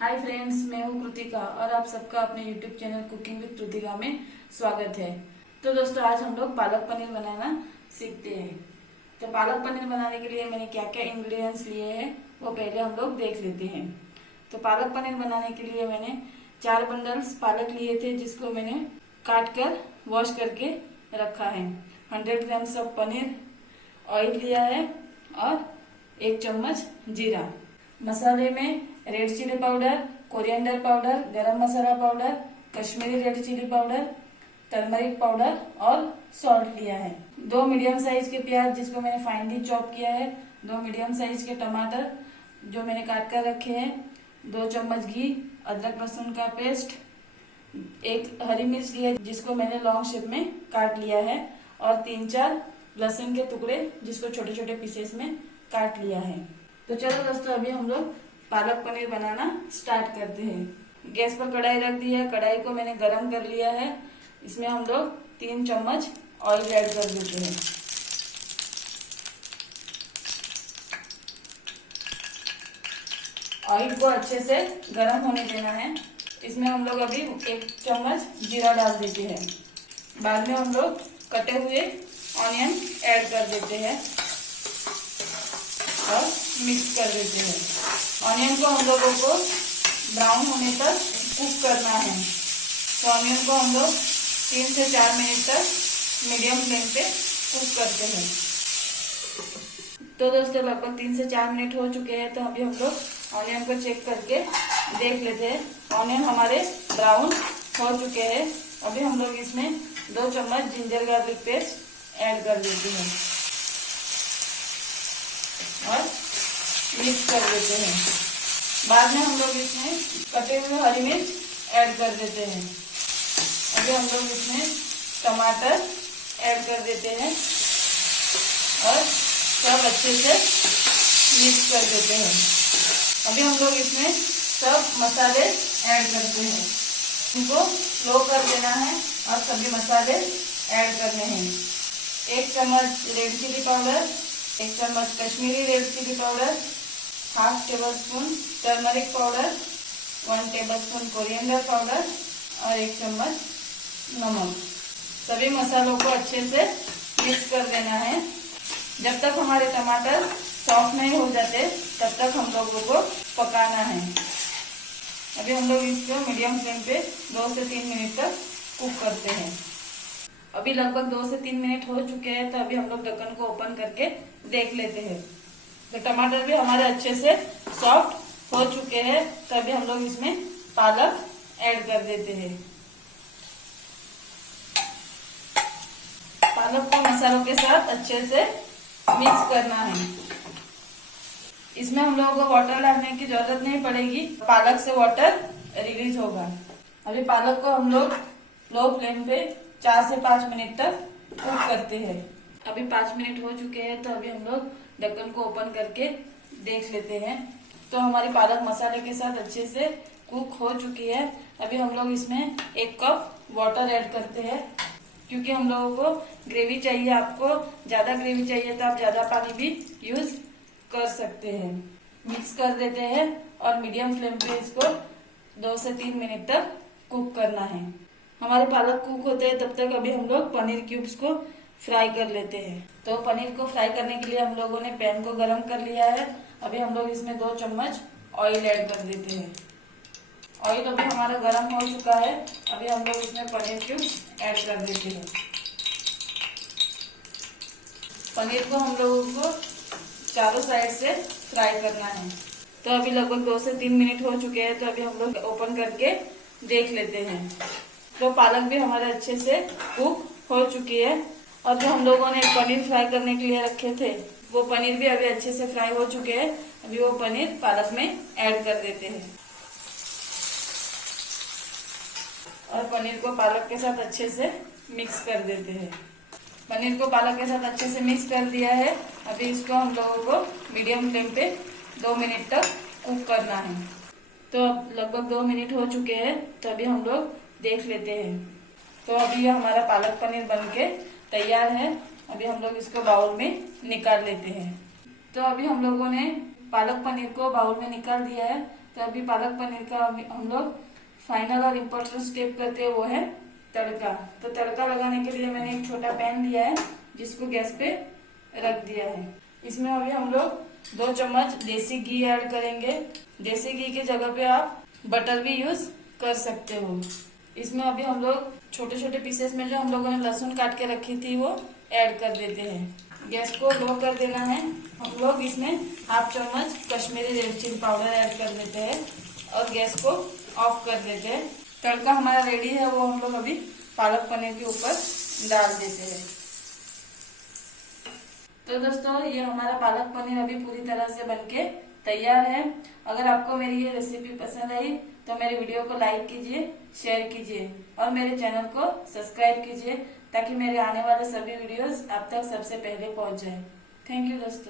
Hi friends, मैं हूँ कृतिका और आप सबका अपने YouTube channel cooking with Kritika में स्वागत है। तो दोस्तों, आज हम लोग पालक पनीर बनाना सीखते हैं। तो पालक पनीर बनाने के लिए मैंने क्या क्या इंग्रेडिएंट्स लिए हैं वो पहले हम लोग देख लेते हैं। तो पालक पनीर बनाने के लिए मैंने 4 बंडल्स पालक लिए थे, जिसको मैंने काट कर वॉश करके रखा है। 100 ग्राम्स ऑफ पनीर ऑयल लिया है और 1 चम्मच जीरा। मसाले में red chilli powder, coriander powder, garam masala powder, Kashmiri red chilli powder, turmeric powder और सॉल्ट लिया है। 2 मीडियम साइज के प्याज जिसको मैंने फाइनली चॉप किया है, 2 मीडियम साइज के टमाटर जो मैंने काट कर रखे हैं, 2 चम्मच घी, अदरक लहसुन का पेस्ट, 1 हरी मिर्च लिया जिसको मैंने लॉन्ग शेप में काट लिया है और 3-4 लहसुन के टुकड़े जिसको छोटे छोटे पीसेस में काट लिया है। तो चलो दोस्तों, अभी हम लोग पालक पनीर बनाना स्टार्ट करते हैं। गैस पर कढ़ाई रख दी है। कढ़ाई को मैंने गरम कर लिया है। इसमें हम लोग 3 चम्मच ऑयल ऐड कर देते हैं। ऑयल को अच्छे से गरम होने देना है। इसमें हम लोग अभी 1 चम्मच जीरा डाल देते हैं। बाद में हम लोग कटे हुए ऑनियन ऐड कर देते हैं और मिक्स कर देते हैं। ऑनियन को हम लोगों को ब्राउन होने तक कुक करना है। तो ऑनियन को हम लोग 3 से 4 मिनट तक मीडियम फ्लेम पे कुक करते हैं। तो दोस्तों, लगभग 3 से 4 मिनट हो चुके हैं। तो अभी हम लोग ऑनियन को चेक करके देख लेते हैं। ऑनियन हमारे ब्राउन हो चुके हैं। अभी हम लोग इसमें 2 चम्मच जिंजर गार्लिक पेस्ट ऐड कर देते हैं और मिक्स कर देते हैं। बाद में हम लोग इसमें कटे हुए हरी मिर्च ऐड कर देते हैं। अभी हम लोग इसमें टमाटर ऐड कर देते हैं और सब अच्छे से मिक्स कर देते हैं। अभी हम लोग इसमें सब मसाले ऐड करते हैं। इनको स्लो कर देना है और सभी मसाले ऐड करने हैं। 1 चम्मच रेड चिली पाउडर, 1 चम्मच Kashmiri red chilli powder, 1/2 tablespoon turmeric powder, 1 tablespoon coriander powder और 1 चम्मच नमक। सभी मसालों को अच्छे से मिक्स कर देना है। जब तक हमारे टमाटर सॉफ्ट नहीं हो जाते तब तक हम लोगों को पकाना है। अभी हम लोग इसको मीडियम फ्लेम पे 2 से 3 मिनट तक कुक करते हैं। अभी लगभग 2 से 3 मिनट हो चुके हैं। तो अभी हम लोग ढक्कन को ओपन करके देख लेते हैं। तो टमाटर भी हमारे अच्छे से सॉफ्ट हो चुके हैं। तो अभी हम लोग इसमें पालक ऐड कर देते हैं। पालक को मसालों के साथ अच्छे से मिक्स करना है। इसमें हम लोगों को वाटर डालने की जरूरत नहीं पड़ेगी, पालक से वाटर रिलीज होगा। अभी पालक को हम लोग लो फ्लेम पे 4 से 5 मिनट तक कुक करते हैं। अभी 5 मिनट हो चुके हैं। तो अभी हम लोग ढक्कन को ओपन करके देख लेते हैं। तो हमारी पालक मसाले के साथ अच्छे से कुक हो चुकी है। अभी हम लोग इसमें 1 कप वाटर ऐड करते हैं, क्योंकि हम लोगों को ग्रेवी चाहिए। आपको ज्यादा ग्रेवी चाहिए तो आप ज्यादा पानी भी यूज कर सकते हैं। मिक्स कर देते हैं और मीडियम फ्लेम पे इसको 2 से 3 मिनट तक कुक करना है। हमारे पालक कुक होते हैं तब तक अभी हम लोग पनीर क्यूब्स को फ्राई कर लेते हैं। तो पनीर को फ्राई करने के लिए हम लोगों ने पैन को गरम कर लिया है। अभी हम लोग इसमें 2 चम्मच ऑयल ऐड कर देते हैं। ऑयल अभी हमारा गरम हो चुका है। अभी हम लोग इसमें पनीर क्यूब्स ऐड कर देते हैं। पनीर को हम लोगों को चारों साइड से फ्राई करना है। तो अभी लगभग 2 से 3 मिनट हो चुके हैं। तो अभी हम लोग ओपन करके देख लेते हैं। तो पालक भी हमारे अच्छे से कुक हो चुकी है और जो हम लोगों ने पनीर फ्राई करने के लिए रखे थे वो पनीर भी अभी अच्छे से फ्राई हो चुके हैं। अभी वो पनीर पालक में ऐड कर देते हैं और पनीर को पालक के साथ अच्छे से मिक्स कर देते हैं। पनीर को पालक के साथ अच्छे से मिक्स कर दिया है। अभी इसको हम लोगों को मीडियम फ्लेम पे 2 मिनट तक कुक करना है। तो अब लगभग 2 मिनट हो चुके हैं। तो अभी हम लोग देख लेते हैं। तो अभी ये हमारा पालक पनीर बनके तैयार है। अभी हम लोग इसको बाउल में निकाल लेते हैं। तो अभी हम लोगों ने पालक पनीर को बाउल में निकाल दिया है। तो अभी पालक पनीर का हम लोग फाइनल और इम्पोर्टेंट स्टेप करते हैं, वो है तड़का। तो तड़का लगाने के लिए मैंने एक छोटा पैन लिया है जिसको गैस पे रख दिया है। इसमें अभी हम लोग 2 चम्मच देसी घी ऐड करेंगे। देसी घी की जगह पे आप बटर भी यूज कर सकते हो। इसमें अभी हम लोग छोटे छोटे पीसेस में जो हम लोगों ने लहसुन काट के रखी थी वो ऐड कर देते हैं। गैस को लो कर देना है। हम लोग इसमें हाफ चम्मच Kashmiri red chilli powder add कर देते हैं और गैस को ऑफ कर देते हैं। तड़का हमारा रेडी है, वो हम लोग अभी पालक पनीर के ऊपर डाल देते हैं। तो दोस्तों ये हमारा पालक पनीर अभी पूरी तरह से बनके तैयार है। अगर आपको मेरी ये रेसिपी पसंद आई तो मेरे वीडियो को लाइक कीजिए, शेयर कीजिए और मेरे चैनल को सब्सक्राइब कीजिए ताकि मेरे आने वाले सभी वीडियोस आप तक सबसे पहले पहुंच जाए। थैंक यू दोस्तों।